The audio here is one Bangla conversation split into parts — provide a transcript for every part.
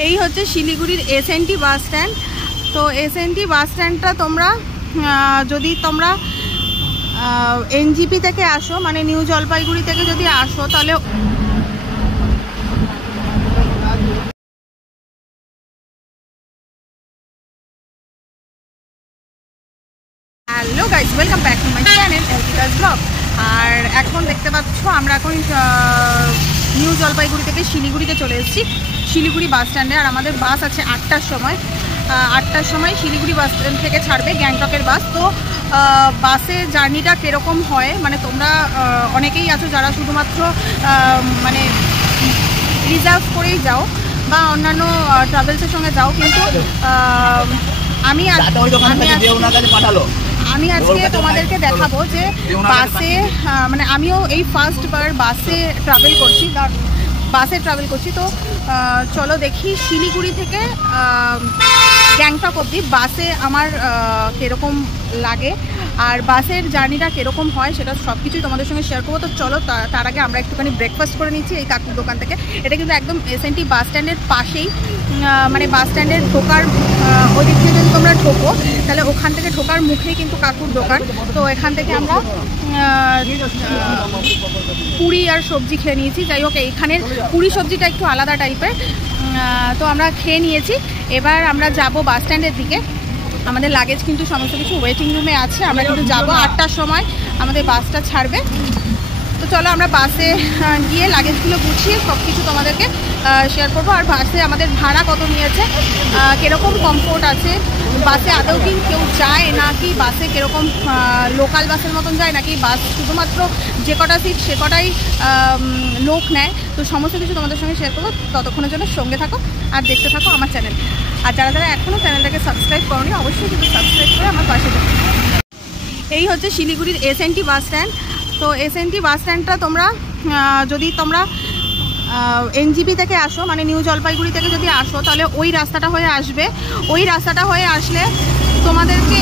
এই হচ্ছে শিলিগুড়ির এসএনটি বাস স্ট্যান্ড। তো এসএনটি বাস স্ট্যান্ডটা তোমরা যদি তোমরা এনজিপি থেকে আসো, মানে নিউ জলপাইগুড়ি থেকে যদি আসো, তাহলে hello guys, welcome back to my channel Arpita's blog. আর এখন দেখতে পাচ্ছ আমরা এখন নিউ জলপাইগুড়ি থেকে শিলিগুড়িতে চলে এসেছি, শিলিগুড়ি বাস স্ট্যান্ডে। আর আমাদের বাস আছে 8টার সময়। 8টার সময় শিলিগুড়ি বাস স্ট্যান্ড থেকে ছাড়বে গ্যাংটকের বাস। তো বাসে জার্নিটা কীরকম হয়, মানে তোমরা অনেকেই আছো যারা শুধুমাত্র মানে রিজার্ভ করেই যাও বা অন্যান্য ট্রাভেলসের সঙ্গে যাও, কিন্তু আমি আজকে তোমাদেরকে দেখাবো যে বাসে, মানে আমিও এই ফার্স্টবার বাসে ট্রাভেল করছি। তো চলো দেখি শিলিগুড়ি থেকে গ্যাংটক অবধি বাসে আমার কীরকম লাগে আর বাসের জার্নিটা কীরকম হয়, সেটা সব কিছুই তোমাদের সঙ্গে শেয়ার করবো। তো চলো তার আগে আমরা একটুখানি ব্রেকফাস্ট করে নিচ্ছি এই কাকুর দোকান থেকে। এটা কিন্তু একদম এসএনটি বাস স্ট্যান্ডের পাশেই, মানে বাস স্ট্যান্ডের ঢোকার ওই দিক থেকে যদি তোমরা ঢোকো, তাহলে ওখান থেকে ঢোকার মুখেই কিন্তু কাকুর দোকান। তো এখান থেকে আমরা পুরি আর সবজি খেয়ে নিয়েছি। যাই হোক, এইখানের পুরি সবজিটা একটু আলাদা টাইপের, তো আমরা খেয়ে নিয়েছি। এবার আমরা যাব বাস স্ট্যান্ডের দিকে। আমাদের লাগেজ কিন্তু সমস্ত কিছু ওয়েটিং রুমে আছে। আমরা কিন্তু যাবো 8টার সময়, আমাদের বাসটা ছাড়বে। তো চলো আমরা বাসে গিয়ে লাগেজগুলো গুছিয়ে সব কিছু তোমাদেরকে শেয়ার করবো। আর বাসে আমাদের ভাড়া কত নিয়েছে, কীরকম কমফোর্ট আছে, বাসে আদৌ কি কেউ যায় নাকি, বাসে কীরকম লোকাল বাসের মতন যায় নাকি বাস শুধুমাত্র যে কটা সিট সে কটাই লোক নেয়। তো সমস্ত কিছু তোমাদের সঙ্গে শেয়ার করবো। ততক্ষণের জন্য সঙ্গে থাকো আর দেখতে থাকো আমার চ্যানেল। আর যারা যারা এখনও চ্যানেলটাকে সাবস্ক্রাইব করোনি, অবশ্যই কিন্তু সাবস্ক্রাইব করে আমার পাশে থাকো। এই হচ্ছে শিলিগুড়ির এসএনটি বাস স্ট্যান্ড। তো এসএনটি বাস স্ট্যান্ডটা তোমরা যদি তোমরা এনজিপি থেকে আসো, মানে নিউ জলপাইগুড়ি থেকে যদি আসো, তাহলে ওই রাস্তাটা হয়ে আসবে। ওই রাস্তাটা হয়ে আসলে তোমাদেরকে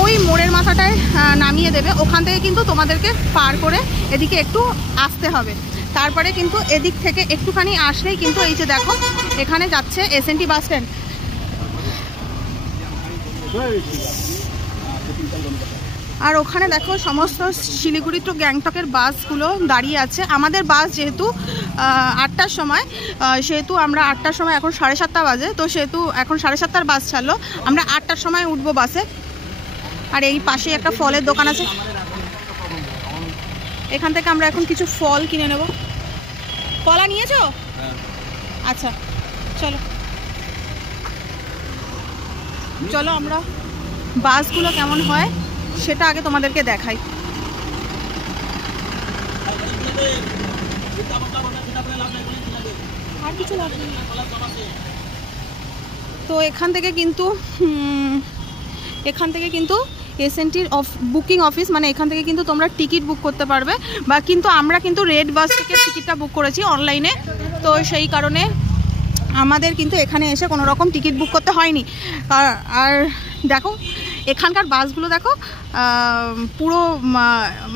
ওই মোড়ের মাথাটায় নামিয়ে দেবে। ওখান থেকে কিন্তু তোমাদেরকে পার করে এদিকে একটু আসতে হবে। তারপরে কিন্তু এদিক থেকে একটুখানি আসলেই কিন্তু এই যে দেখো, এখানে যাচ্ছে এসএনটি বাস স্ট্যান্ড। আর ওখানে দেখো সমস্ত শিলিগুড়ি টু গ্যাংটকের বাসগুলো দাঁড়িয়ে আছে। আমাদের বাস যেহেতু 8টার সময়, সেহেতু আমরা 8টার সময়, এখন 7:30 বাজে, তো সেহেতু এখন 7:30 বাস ছাড়লো, আমরা 8টার সময় উঠবো বাসে। আর এই পাশে একটা ফলের দোকান আছে, এখান থেকে আমরা এখন কিছু ফল কিনে নেব। কলা নিয়েছো? আচ্ছা, চলো চলো আমরা বাসগুলো কেমন হয় সেটা আগে তোমাদেরকে দেখাই। আর কিছু লাগবে না। তো এখান থেকে কিন্তু এসএনটির বুকিং অফিস, মানে এখান থেকে কিন্তু তোমরা টিকিট বুক করতে পারবে। বা কিন্তু আমরা কিন্তু রেড বাস থেকে টিকিটটা বুক করেছি অনলাইনে, তো সেই কারণে আমাদের কিন্তু এখানে এসে কোনো রকম টিকিট বুক করতে হয়নি। আর দেখো এখানকার বাসগুলো দেখো, পুরো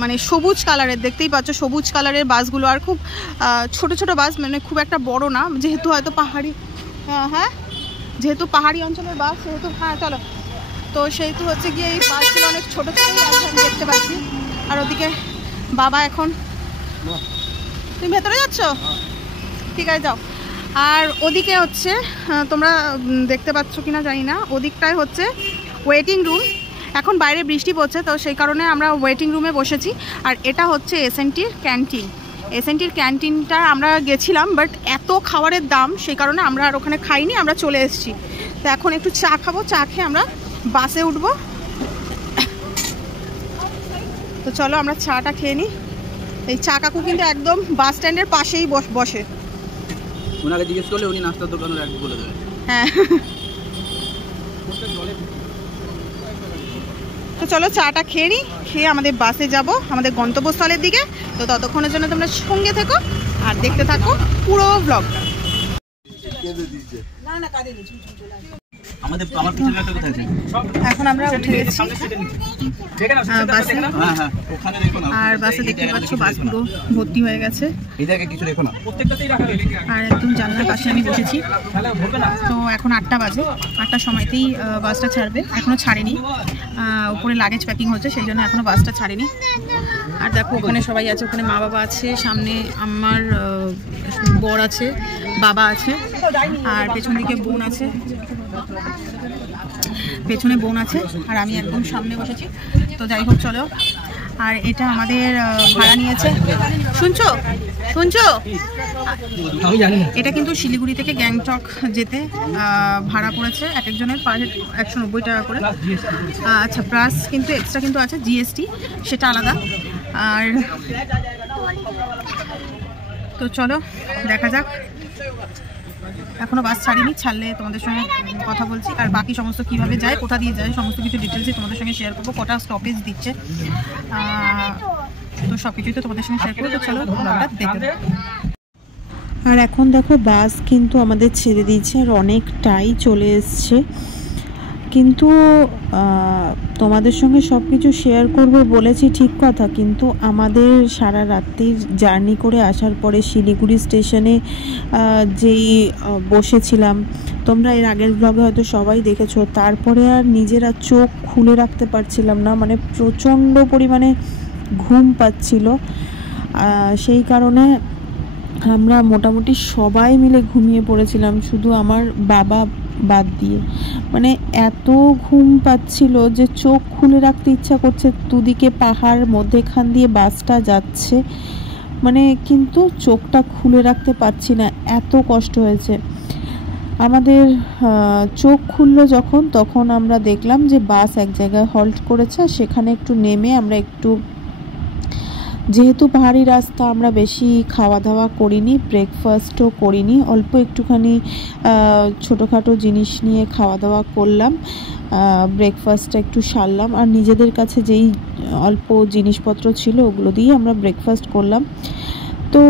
মানে সবুজ কালারের, দেখতেই পাচ্ছ সবুজ কালারের বাসগুলো। আর খুব ছোট ছোট বাস, মানে খুব একটা বড় না, যেহেতু হয়তো পাহাড়ি, হ্যাঁ যেহেতু পাহাড়ি অঞ্চলের বাস সেহেতু, হ্যাঁ চলো। তো সেহেতু হচ্ছে গিয়ে এই বাসগুলো অনেক ছোটো ছোটোই আছে, আমি দেখতে পাচ্ছি। আর ওদিকে বাবা, এখন তুমি ভেতরে যাচ্ছ? ঠিক আছে, যাও। আর ওদিকে হচ্ছে, তোমরা দেখতে পাচ্ছ কিনা জানি না, ওদিকটায় হচ্ছে ওয়েটিং রুম। এখন বাইরে বৃষ্টি পড়ছে, তো সেই কারণে আমরা ওয়েটিং রুমে বসেছি। আর এটা হচ্ছে এসএনটির ক্যান্টিন। এসএনটির ক্যান্টিনটা আমরা গেছিলাম, বাট এত খাবারের দাম, সেই কারণে আমরা আর ওখানে খাইনি, আমরা চলে এসেছি। তো এখন একটু চা খাবো, চা খেয়ে আমরা বাসে উঠবো। তো চলো আমরা চাটা খেয়ে নিই। এই চা কাকু কিন্তু একদম বাস স্ট্যান্ডের পাশেই বসে। ওনাকে জিজ্ঞেস করলে উনি নাস্তার দোকানের এক বলে দেবেন। হ্যাঁ, তো চলো চাটা খেয়ে নিই, খেয়ে আমাদের বাসে যাব আমাদের গন্তব্যস্থলের দিকে। তো ততক্ষণের জন্য তোমরা সঙ্গে থেকো আর দেখতে থাকো পুরো ব্লগটা। আমাদের আমার পিছনে একটা কোথায় আছে? এখন আমরা উঠে গেছি বাসে। হ্যাঁ হ্যাঁ, ওখানে দেখো না। আর বাসে দেখতে পাচ্ছ বাস পুরো ভর্তি হয়ে গেছে। এটাকে কিছু দেখো না। আর একদম জানলার পাশে আমি বসেছি। তো এখন 8টা বাজে, 8টার সময়তেই বাসটা ছাড়বে, এখনো ছাড়েনি। উপরে লাগেজ প্যাকিং হচ্ছে, সেই জন্য এখনো বাসটা ছাড়েনি। আর দেখো ওখানে সবাই আছে, ওখানে মা বাবা আছে, সামনে আমার বর আছে, বাবা আছে, আর পেছন দিকে বোন আছে, পেছনে বোন আছে, আর আমি একদম সামনে বসেছি। তো যাই হোক চলো। আর এটা আমাদের ভাড়া নিয়েছে, শুনছো শুনছো, এটা কিন্তু শিলিগুড়ি থেকে গ্যাংটক যেতে ভাড়া পড়েছে এক একজনের পার হেড 190 টাকা করে। আচ্ছা, প্লাস কিন্তু এক্সট্রা কিন্তু আছে জিএসটি, সেটা আলাদা। আর তো চলো দেখা যাক, এখনো বাস ছাড়িনি, ছাড়লে তোমাদের সঙ্গে কথা বলছি। আর বাকি সমস্ত কিভাবে যায়, কোথা দিয়ে যায়, সমস্ত কিছু ডিটেলসই তোমাদের সঙ্গে শেয়ার করবো। কটা স্টপেজ দিচ্ছে তো সব কিছুই তো তোমাদের সঙ্গে শেয়ার করবো। তো চলো ব্লগটা দেখবে। আর এখন দেখো বাস কিন্তু আমাদের ছেড়ে দিয়েছে, আর অনেকটাই চলে এসছে। কিন্তু তোমাদের সঙ্গে সব কিছু শেয়ার করব বলেছি ঠিক কথা, কিন্তু আমাদের সারা রাত্রির জার্নি করে আসার পরে শিলিগুড়ি স্টেশনে যেই বসেছিলাম, তোমরা এর আগের ব্লগে হয়তো সবাই দেখেছো, তারপরে আর নিজেরা চোখ খুলে রাখতে পারছিলাম না, মানে প্রচণ্ড পরিমাণে ঘুম পাচ্ছিল। সেই কারণে আমরা মোটামুটি সবাই মিলে ঘুমিয়ে পড়েছিলাম, শুধু আমার বাবা বাদ দিয়ে। মানে এত ঘুম পাচ্ছিল যে চোখ খুলে রাখতে ইচ্ছা করছে। দুদিকে পাহাড়, মধ্যেখান দিয়ে বাসটা যাচ্ছে, মানে কিন্তু চোখটা খুলে রাখতে পারছি না, এত কষ্ট হয়েছে আমাদের। চোখ খুললো যখন, তখন আমরা দেখলাম যে বাস এক জায়গায় হল্ট করেছে। সেখানে একটু নেমে আমরা একটু, যেহেতু পাহাড়ি রাস্তা, আমরা বেশি খাওয়া দাওয়া করিনি, ব্রেকফাস্টও করিনি, অল্প একটুখানি ছোটোখাটো জিনিস নিয়ে খাওয়া দাওয়া করলাম, ব্রেকফাস্টটা একটু সারলাম। আর নিজেদের কাছে যেই অল্প জিনিসপত্র ছিল ওগুলো দিয়ে আমরা ব্রেকফাস্ট করলাম। তো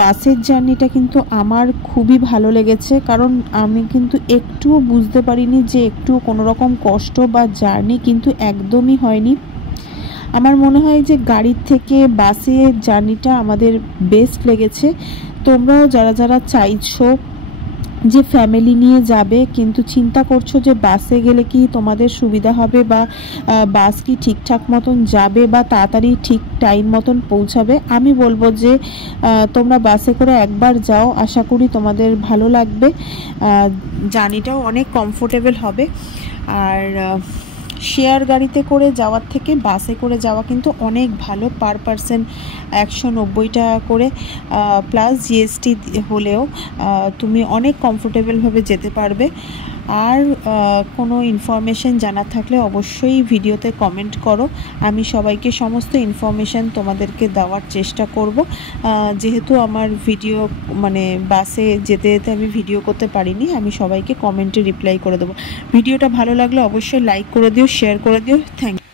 বাসের জার্নিটা কিন্তু আমার খুবই ভালো লেগেছে, কারণ আমি কিন্তু একটুও বুঝতে পারিনি যে একটু কোনো রকম কষ্ট বা জার্নি কিন্তু একদমই হয়নি। আমার মনে হয় যে গাড়ির থেকে বাসের জার্নিটা আমাদের বেস্ট লেগেছে। তোমরাও যারা যারা চাইছো যে ফ্যামিলি নিয়ে যাবে, কিন্তু চিন্তা করছো যে বাসে গেলে কি তোমাদের সুবিধা হবে, বা বাস কি ঠিকঠাক মতন যাবে বা তাড়াতাড়ি ঠিক টাইম মতন পৌঁছাবে, আমি বলবো যে তোমরা বাসে করে একবার যাও, আশা করি তোমাদের ভালো লাগবে, জার্নিটাও অনেক কমফোর্টেবল হবে। আর শেয়ার গাড়িতে করে যাওয়ার থেকে বাসে করে যাওয়া কিন্তু অনেক ভালো। পার পারসন 190 টাকা করে, প্লাস জিএসটি হলেও তুমি অনেক কমফোর্টেবলভাবে যেতে পারবে। আর কোনো ইনফরমেশন জানার থাকলে অবশ্যই ভিডিওতে কমেন্ট করো, আমি সবাইকে সমস্ত ইনফরমেশান তোমাদেরকে দেওয়ার চেষ্টা করব। যেহেতু আমার ভিডিও মানে বাসে যেতে যেতে আমি ভিডিও করতে পারিনি, আমি সবাইকে কমেন্টে রিপ্লাই করে দেবো। ভিডিওটা ভালো লাগলে অবশ্যই লাইক করে দিও, শেয়ার করে দিও। Thank you.